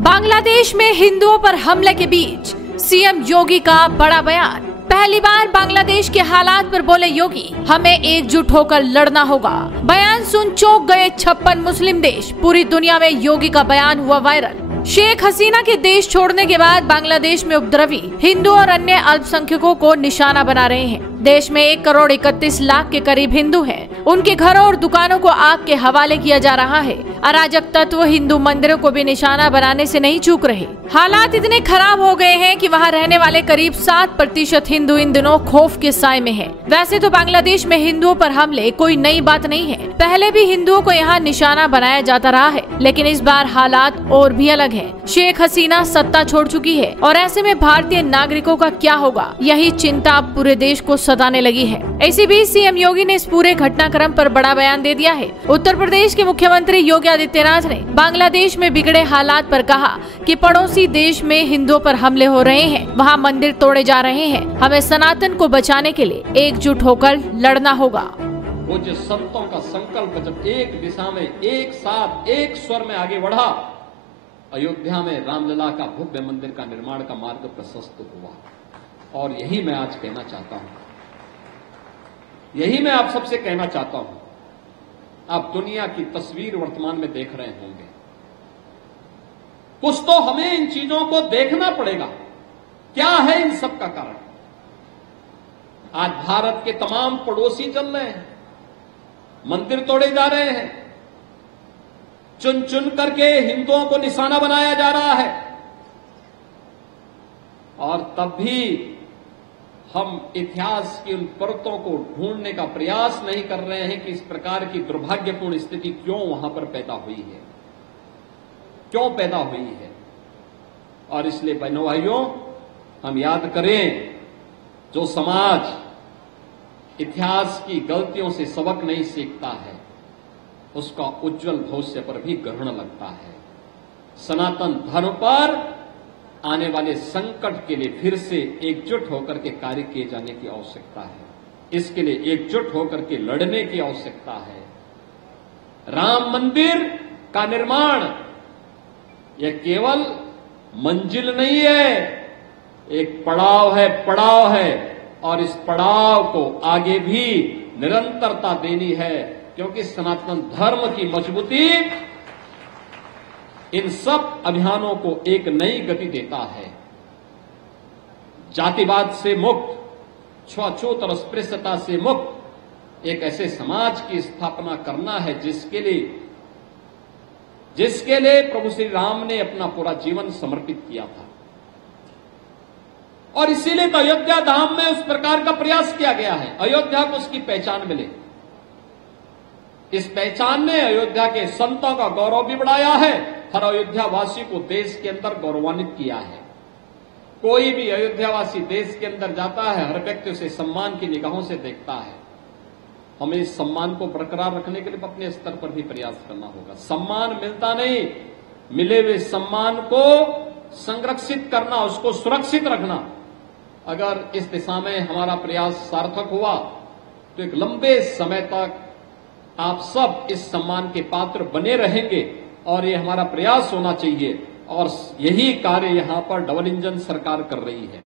बांग्लादेश में हिंदुओं पर हमले के बीच सीएम योगी का बड़ा बयान। पहली बार बांग्लादेश के हालात पर बोले योगी, हमें एकजुट होकर लड़ना होगा। बयान सुन चौंक गए 56 मुस्लिम देश। पूरी दुनिया में योगी का बयान हुआ वायरल। शेख हसीना के देश छोड़ने के बाद बांग्लादेश में उपद्रवी हिंदू और अन्य अल्पसंख्यकों को निशाना बना रहे हैं। देश में 1,31,00,000 के करीब हिंदू हैं। उनके घरों और दुकानों को आग के हवाले किया जा रहा है। अराजक तत्व हिंदू मंदिरों को भी निशाना बनाने से नहीं चूक रहे। हालात इतने खराब हो गए हैं कि वहां रहने वाले करीब 7% हिंदू इन दिनों खौफ के साए में हैं। वैसे तो बांग्लादेश में हिंदुओं पर हमले कोई नई बात नहीं है। पहले भी हिंदुओं को यहाँ निशाना बनाया जाता रहा है, लेकिन इस बार हालात और भी अलग है। शेख हसीना सत्ता छोड़ चुकी है और ऐसे में भारतीय नागरिकों का क्या होगा, यही चिंता अब पूरे देश को सताने लगी है। इसी बीच सीएम योगी ने इस पूरे घटनाक्रम पर बड़ा बयान दे दिया है। उत्तर प्रदेश के मुख्यमंत्री योगी आदित्यनाथ ने बांग्लादेश में बिगड़े हालात पर कहा कि पड़ोसी देश में हिंदुओं पर हमले हो रहे हैं, वहाँ मंदिर तोड़े जा रहे हैं। हमें सनातन को बचाने के लिए एकजुट होकर लड़ना होगा। वो जो संतों का संकल्प जब एक दिशा में एक साथ एक स्वर में आगे बढ़ा, अयोध्या में रामलला का भव्य मंदिर का निर्माण का मार्ग प्रशस्त हुआ। और यही मैं आज कहना चाहता हूं, यही मैं आप सबसे कहना चाहता हूं। आप दुनिया की तस्वीर वर्तमान में देख रहे होंगे। कुछ तो हमें इन चीजों को देखना पड़ेगा। क्या है इन सब का कारण? आज भारत के तमाम पड़ोसी चल रहे हैं, मंदिर तोड़े जा रहे हैं, चुन चुन करके हिंदुओं को निशाना बनाया जा रहा है। और तब भी हम इतिहास की उन परतों को ढूंढने का प्रयास नहीं कर रहे हैं कि इस प्रकार की दुर्भाग्यपूर्ण स्थिति क्यों वहां पर पैदा हुई है, क्यों पैदा हुई है। और इसलिए बहनों भाइयों, हम याद करें, जो समाज इतिहास की गलतियों से सबक नहीं सीखता है, उसका उज्जवल भविष्य पर भी ग्रहण लगता है। सनातन धर्म पर आने वाले संकट के लिए फिर से एकजुट होकर के कार्य किए जाने की आवश्यकता है। इसके लिए एकजुट होकर के लड़ने की आवश्यकता है। राम मंदिर का निर्माण यह केवल मंजिल नहीं है, एक पड़ाव है। और इस पड़ाव को आगे भी निरंतरता देनी है, क्योंकि सनातन धर्म की मजबूती इन सब अभियानों को एक नई गति देता है। जातिवाद से मुक्त, छुआछूत और अस्पृश्यता से मुक्त एक ऐसे समाज की स्थापना करना है जिसके लिए प्रभु श्री राम ने अपना पूरा जीवन समर्पित किया था। और इसीलिए तो अयोध्या धाम में उस प्रकार का प्रयास किया गया है। अयोध्या को उसकी पहचान मिले। इस पहचान ने अयोध्या के संतों का गौरव भी बढ़ाया है, हर अयोध्यावासी को देश के अंदर गौरवान्वित किया है। कोई भी अयोध्यावासी देश के अंदर जाता है, हर व्यक्ति उसे सम्मान की निगाहों से देखता है। हमें इस सम्मान को बरकरार रखने के लिए अपने स्तर पर भी प्रयास करना होगा। सम्मान मिलता नहीं, मिले हुए सम्मान को संरक्षित करना, उसको सुरक्षित रखना। अगर इस दिशा में हमारा प्रयास सार्थक हुआ तो एक लंबे समय तक आप सब इस सम्मान के पात्र बने रहेंगे। और ये हमारा प्रयास होना चाहिए। और यही कार्य यहां पर डबल इंजन सरकार कर रही है।